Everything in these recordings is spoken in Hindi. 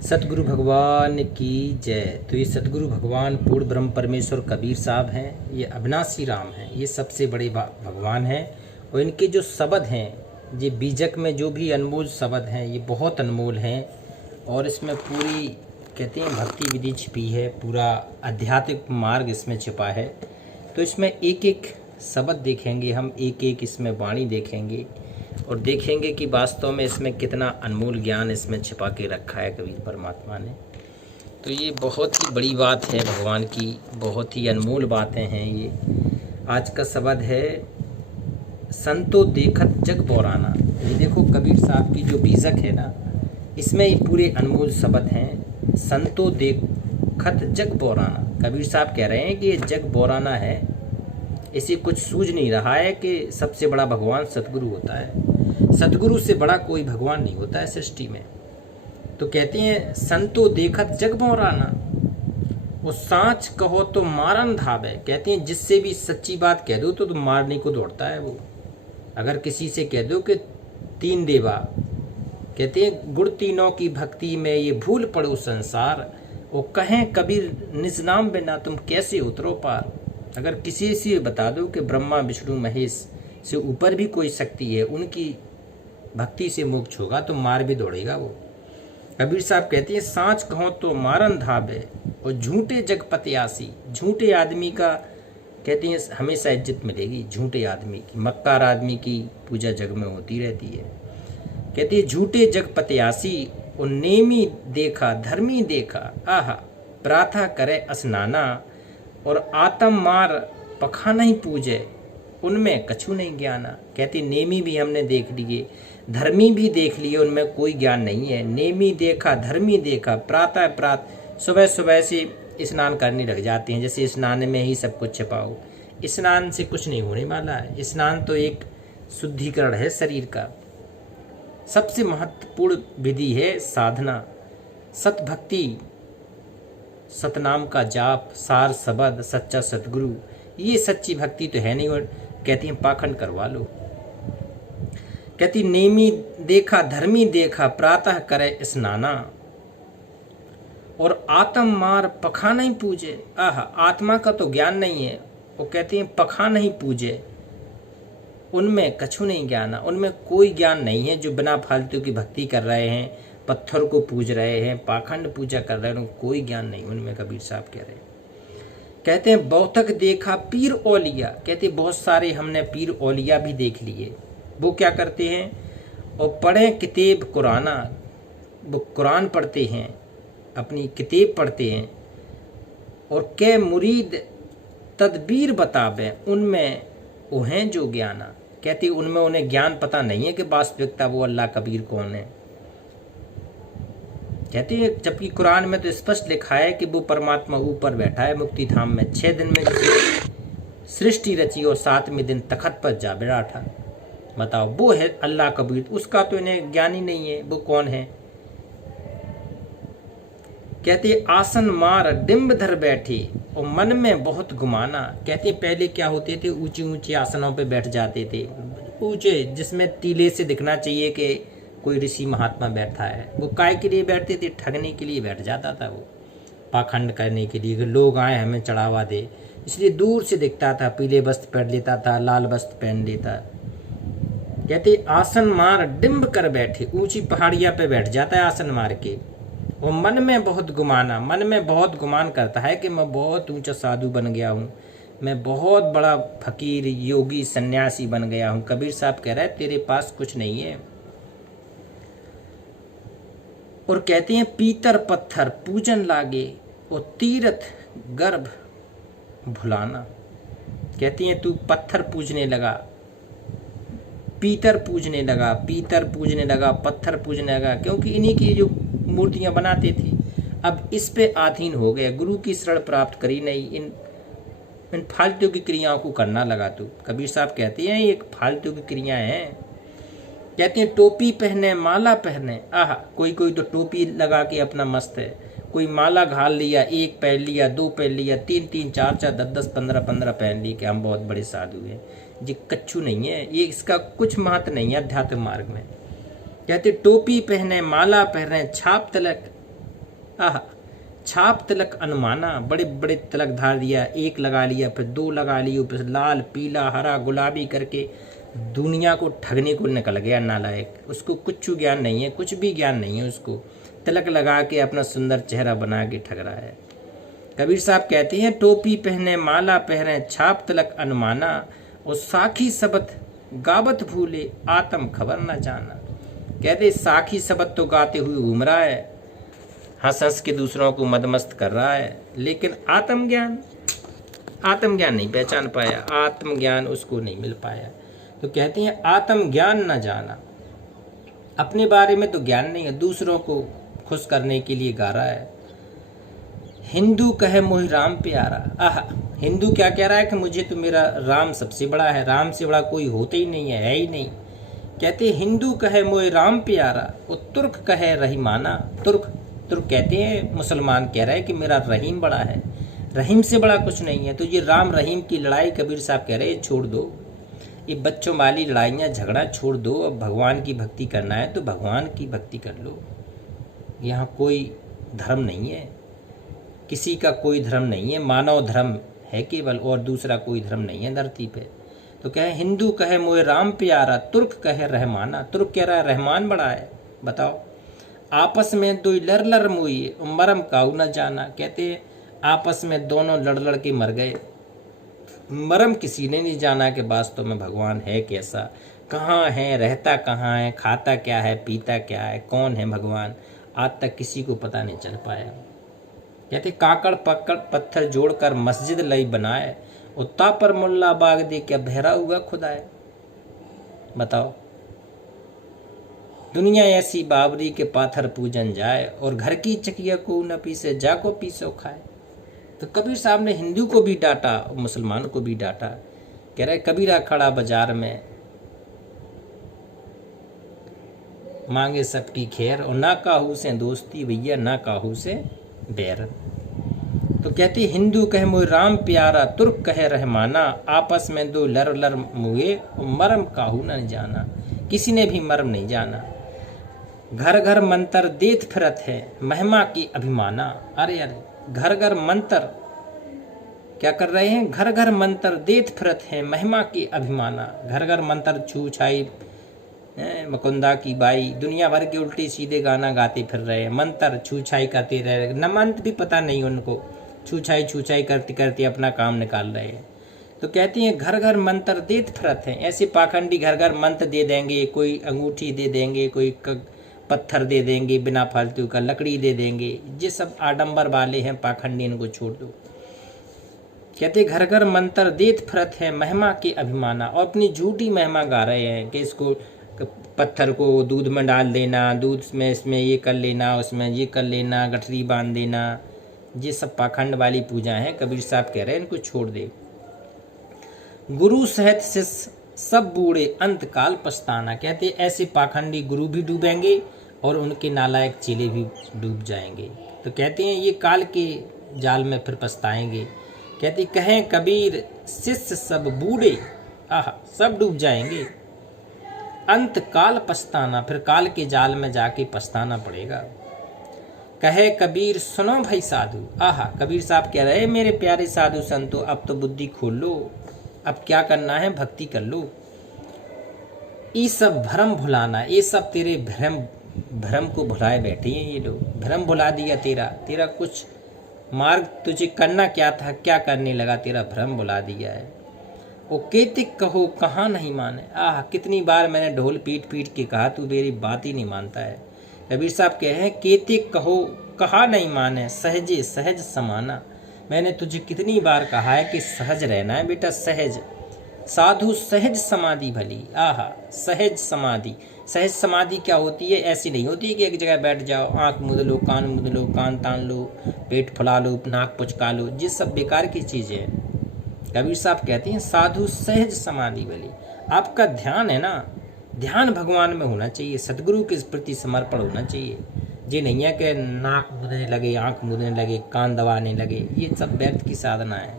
सतगुरु भगवान की जय। तो ये सतगुरु भगवान पूर्ण ब्रह्म परमेश्वर कबीर साहब हैं, ये अविनाशी राम हैं, ये सबसे बड़े भगवान हैं। और इनके जो शब्द हैं, ये बीजक में जो भी अनमोल शब्द हैं, ये बहुत अनमोल हैं। और इसमें पूरी कहते हैं भक्ति विधि छिपी है, पूरा आध्यात्मिक मार्ग इसमें छिपा है। तो इसमें एक एक शब्द देखेंगे हम, एक एक इसमें वाणी देखेंगे और देखेंगे कि वास्तव में इसमें कितना अनमोल ज्ञान इसमें छिपा के रखा है कबीर परमात्मा ने। तो ये बहुत ही बड़ी बात है भगवान की, बहुत ही अनमोल बातें हैं ये। आज का शब्द है संतो देखत जग बौराना। ये देखो कबीर साहब की जो बीजक है ना, इसमें ये पूरे अनमोल शब्द हैं। संतो देखत जग बौराना, कबीर साहब कह रहे हैं कि ये जग बौराना है, इसे कुछ सूझ नहीं रहा है कि सबसे बड़ा भगवान सतगुरु होता है। सतगुरु से बड़ा कोई भगवान नहीं होता है सृष्टि में। तो कहते हैं संतो देखत जग बौराना, वो सांच कहो तो मारन धावे। कहते हैं जिससे भी सच्ची बात कह दो तो मारने को दौड़ता है वो। अगर किसी से कह दो कि तीन देवा, कहते हैं गुण तीनों की भक्ति में ये भूल पड़ो संसार, वो कहें कबीर निज नाम बिना तुम कैसे उतरो पार। अगर किसी से बता दो कि ब्रह्मा विष्णु महेश से ऊपर भी कोई शक्ति है, उनकी भक्ति से मोक्ष होगा, तो मार भी दौड़ेगा वो। कबीर साहब कहते हैं सांच कहो तो मारन धाबे और झूठे जग पत्यासी। झूठे आदमी का कहते हैं हमेशा इज्जत मिलेगी, झूठे आदमी की, मक्कार आदमी की पूजा जग में होती रहती है। कहते हैं झूठे जग पत्यासी और नेमी देखा धर्मी देखा, आहा प्राथा करे स्नाना और आत्म मार पखा नहीं पूजे, उनमें कछु नहीं ज्ञाना। कहती नेमी भी हमने देख लिए, धर्मी भी देख लिए, उनमें कोई ज्ञान नहीं है। नेमी देखा धर्मी देखा, प्रातः प्रात सुबह सुबह से स्नान करने लग जाते हैं, जैसे स्नान में ही सब कुछ छिपाओ। स्नान से कुछ नहीं होने वाला है, स्नान तो एक शुद्धिकरण है शरीर का। सबसे महत्वपूर्ण विधि है साधना, सत भक्ति, सतनाम का जाप, सार शब्द, सच्चा सतगुरु। ये सच्ची भक्ति तो है नहीं। और कहती हैं पाखंड करवा लो। कहती नेमी देखा धर्मी देखा, प्रातः करे स्नाना और आत्म मार पखा नहीं पूजे। आह आत्मा का तो ज्ञान नहीं है, वो कहती हैं पखा नहीं पूजे, उनमें कछु नहीं ज्ञाना। उनमें कोई ज्ञान नहीं है। जो बिना फालतू की भक्ति कर रहे हैं, पत्थर को पूज रहे हैं, पाखंड पूजा कर रहे हैं, कोई ज्ञान नहीं उनमें, कबीर साहब कह रहे हैं। कहते हैं बहुतक देखा पीर औलिया। कहते हैं बहुत सारे हमने पीर औलिया भी देख लिए। वो क्या करते हैं और पढ़े किताब कुराना, वो कुरान पढ़ते हैं, अपनी किताब पढ़ते हैं। और के मुरीद तदबीर बतावे, उनमें वो हैं जो ज्ञाना। कहते उनमें उन्हें ज्ञान पता नहीं है कि वास्तविकता वो अल्लाह कबीर कौन है। कहते हैं जबकि कुरान में तो स्पष्ट लिखा है कि वो परमात्मा ऊपर बैठा है मुक्ति धाम में, 6 दिन में सृष्टि रची और 7वें दिन तखत पर जा बैठा। बताओ वो है अल्लाह कबीर, उसका तो इन्हें ज्ञान ही नहीं है वो कौन है। कहते आसन मार डिम्ब धर बैठे और मन में बहुत गुमाना। कहते पहले क्या होते थे, ऊंचे ऊंचे आसनों पे बैठ जाते थे, ऊंचे जिसमें टीले से दिखना चाहिए कि कोई ऋषि महात्मा बैठा है। वो काय के लिए बैठते थे, ठगने के लिए बैठ जाता था वो, पाखंड करने के लिए कि लोग आए हमें चढ़ावा दे, इसलिए दूर से दिखता था, पीले वस्त्र पहन लेता था, लाल वस्त्र पहन लेता। कहते आसन मार डिम्ब कर बैठे, ऊंची पहाड़िया पे बैठ जाता है आसन मार के। और मन में बहुत गुमाना, मन में बहुत गुमान करता है कि मैं बहुत ऊंचा साधु बन गया हूँ, मैं बहुत बड़ा फकीर योगी सन्यासी बन गया हूँ। कबीर साहब कह रहे हैं तेरे पास कुछ नहीं है। और कहते हैं पीतर पत्थर पूजन लागे और तीर्थ गर्भ भुलाना। कहती हैं तू पत्थर पूजने लगा, पीतर पूजने लगा, पीतर पूजने लगा, पत्थर पूजने लगा, क्योंकि इन्हीं की जो मूर्तियां बनाते थे। अब इस पे अधीन हो गए, गुरु की शरण प्राप्त करी नहीं, इन फालतू की क्रियाओं को करना लगा तू। कबीर साहब कहते हैं ये फालतू की क्रियाएं हैं। कहते हैं टोपी पहने माला पहने, आह कोई कोई तो टोपी लगा के अपना मस्त है, कोई माला घाल लिया, 1 पहन लिया, 2 पहन लिया, 3 4 4 10 10 15 15 पहन लिए कि हम बहुत बड़े साधु हैं। ये कच्चू नहीं है, ये इसका कुछ महत्व नहीं है अध्यात्म मार्ग में। कहते टोपी पहने माला पहने छाप तलक आह, छाप तिलक अनुमाना, बड़े बड़े तिलक धार दिया, एक लगा लिया, फिर दो लगा लिए, फिर लाल पीला हरा गुलाबी करके दुनिया को ठगने को निकल गया नालायक। उसको कुछ ज्ञान नहीं है, कुछ भी ज्ञान नहीं है उसको। तिलक लगा के अपना सुंदर चेहरा बना के ठग रहा है। कबीर साहब कहते हैं टोपी पहने माला पहने छाप तिलक अनुमाना, और साखी शब्द गावत भूले आत्म खबर न जाना। कहते साखी शब्द तो गाते हुए घूम रहा है, हंस हंस के दूसरों को मदमस्त कर रहा है, लेकिन आत्मज्ञान नहीं पहचान पाया, आत्मज्ञान उसको नहीं मिल पाया। तो कहते हैं आत्मज्ञान न जाना, अपने बारे में तो ज्ञान नहीं है, दूसरों को खुश करने के लिए गा रहा है। हिंदू कहे मोहि राम प्यारा, आह, हिंदू क्या कह रहा है कि मुझे तो मेरा राम सबसे बड़ा है, राम से बड़ा कोई होता ही नहीं है ही नहीं। कहते हिंदू कहे मोहि राम प्यारा, और तुर्क कहे रहीमाना। तुर्क कहते हैं, मुसलमान कह रहे हैं कि मेरा रहीम बड़ा है, रहीम से बड़ा कुछ नहीं है। तो ये राम रहीम की लड़ाई कबीर साहब कह रहे हैं छोड़ दो, ये बच्चों वाली लड़ाइयाँ झगड़ा छोड़ दो। अब भगवान की भक्ति करना है तो भगवान की भक्ति कर लो। यहाँ कोई धर्म नहीं है, किसी का कोई धर्म नहीं है, मानव धर्म है केवल, और दूसरा कोई धर्म नहीं है धरती पे। तो कहे हिंदू कहे मोए राम प्यारा, तुर्क कहे रहमाना। तुर्क कह रहा है रहमान बड़ा है। बताओ, आपस में दो लड़ लड़ मुई मरम काऊ न जाना। कहते आपस में दोनों लड़ लड़ के मर गए, मरम किसी ने नहीं जाना कि वास्तव में भगवान है कैसा, कहाँ है, रहता कहाँ है, खाता क्या है, पीता क्या है, कौन है भगवान, आज तक किसी को पता नहीं चल पाया। कहते काकड़ पकड़ पत्थर जोड़कर मस्जिद लई बनाए, उत्ता पर मुल्ला बाग दे क्या बहरा हुआ खुदाए। बताओ, दुनिया ऐसी बाबरी के पाथर पूजन जाए, और घर की चकिया को न पीसे जाको पीसो खाए। तो कबीर साहब ने हिंदू को भी डांटा और मुसलमान को भी डांटा। कह रहे कबीरा खड़ा बाजार में मांगे सबकी खैर, और ना काहू से दोस्ती भैया ना काहू से बैर। तो कहती हिंदू कहे मोए राम प्यारा, तुर्क कहे रहमाना, आपस में दो लर लर मुए मरम काहू न जाना। किसी ने भी मरम नहीं जाना। घर घर मंत्र देत फिरत है महिमा की अभिमाना। अरे अरे, घर घर मंत्र क्या कर रहे हैं, घर घर मंत्र देत फिरत है महिमा की अभिमाना। घर घर मंत्र छू छाई मकुंदा की बाई, दुनिया भर के उल्टे सीधे गाना गाते फिर रहे हैं, मंत्र छू छाई करते रहे, न मंत्र भी पता नहीं उनको, छू छाई करते करते अपना काम निकाल रहे हैं। तो कहती हैं घर घर मंत्र देत फिरत हैं। ऐसे पाखंडी घर घर मंत्र दे देंगे, कोई अंगूठी दे देंगे, कोई पत्थर दे देंगे बिना फालतू का, लकड़ी दे देंगे, ये सब आडंबर वाले हैं पाखंडी, इनको छोड़ दो। कहते घर घर मंत्र देत फिरत है महिमा की अभिमाना, और अपनी झूठी महिमा गा रहे हैं कि इसको पत्थर को दूध में डाल देना, दूध में इसमें ये कर लेना, उसमें ये कर लेना, गठरी बांध देना, ये सब पाखंड वाली पूजा है। कबीर साहब कह रहे हैं इनको छोड़ दे। गुरु सहित शिष्य सब बूढ़े अंत काल पछताना। कहते ऐसे पाखंडी गुरु भी डूबेंगे और उनके नालायक चेले भी डूब जाएंगे। तो कहते हैं ये काल के जाल में फिर पछताएंगे। कहते कहें कबीर शिष्य सब बूढ़े, आह, सब डूब जाएंगे, अंत काल पछताना, फिर काल के जाल में जाके पछताना पड़ेगा। कहे कबीर सुनो भाई साधु, आह, कबीर साहब कह रहे मेरे प्यारे साधु संतो, अब तो बुद्धि खोल लो, अब क्या करना है, भक्ति कर लो। ये सब भ्रम भुलाना, ये सब तेरे भ्रम को भुलाए बैठे हैं ये लोग, भ्रम भुला दिया तेरा कुछ मार्ग, तुझे करना क्या था, क्या करने लगा, तेरा भ्रम भुला दिया है। वो केतिक कहो कहाँ नहीं माने, आह, कितनी बार मैंने ढोल पीट पीट के कहा, तू मेरी बात ही नहीं मानता है। कबीर साहब कहे केतिक कहो कहा नहीं माने, सहजे सहज समाना। मैंने तुझे कितनी बार कहा है कि सहज रहना है बेटा, सहज। साधु सहज समाधि भली, आहा, सहज समाधि। सहज समाधि क्या होती है, ऐसी नहीं होती कि एक जगह बैठ जाओ, आंख मूंद लो, कान तान लो, पेट फुला लो, नाक पुचका लो, ये सब बेकार की चीज़ें हैं। कबीर साहब कहते हैं साधु सहज समाधि भली। आपका ध्यान है ना, ध्यान भगवान में होना चाहिए, सदगुरु के प्रति समर्पण होना चाहिए। ये नहीं है कि नाक मूंदने लगे, आंख मूंदने लगे, कान दबाने लगे, ये सब व्यर्थ की साधना है।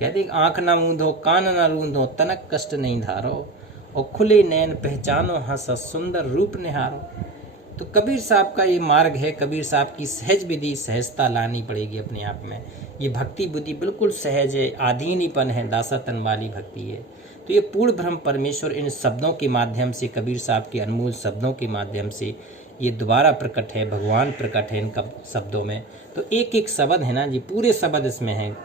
कहते आंख ना मूंदो, कान ना रूंदो, तनक कष्ट नहीं धारो, और खुले नैन पहचानो, हंस सुंदर रूप निहारो। तो कबीर साहब का ये मार्ग है, कबीर साहब की सहज विधि, सहजता लानी पड़ेगी अपने आप में। ये भक्ति बुद्धि बिल्कुल सहज है, आधीनीपन है, दासातन वाली भक्ति है। तो ये पूर्ण ब्रह्म परमेश्वर इन शब्दों के माध्यम से, कबीर साहब के अनमोल शब्दों के माध्यम से ये दोबारा प्रकट है, भगवान प्रकट है इन शब्दों में। तो एक एक शब्द है ना जी, पूरे शब्द इसमें हैं,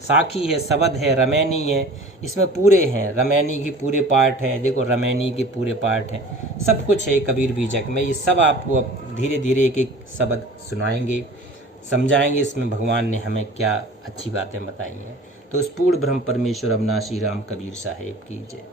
साखी है, शब्द है, रमैनी है, इसमें पूरे हैं, रमैनी के पूरे पार्ट है, देखो रमैनी के पूरे पार्ट हैं, सब कुछ है कबीर बीजक में। ये सब आपको अब धीरे धीरे एक एक शब्द सुनाएंगे, समझाएंगे इसमें भगवान ने हमें क्या अच्छी बातें बताई हैं। तो उस पूर्ण ब्रह्म परमेश्वर अविनाशी राम कबीर साहेब की जय।